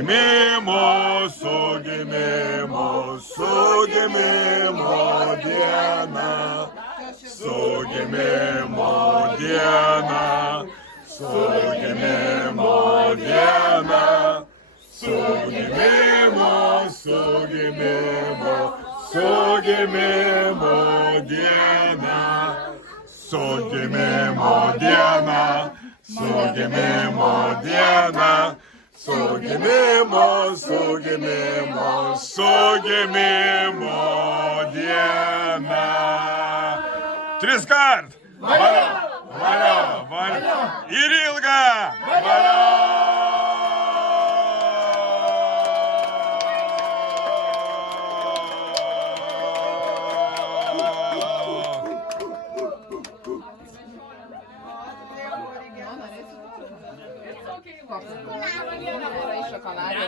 gimimo, su gimimo, su gimimo diena, su gimimo diena, su gimimo diena, su gimimo, su gimimo, su gimimo diena, su gimimo diena, su gimimo diena, su gimimo, su gimimo, su gimimo diena. Triskart. Valio, valio, valio. Ir ilga. Valio. Yra iš šokolado.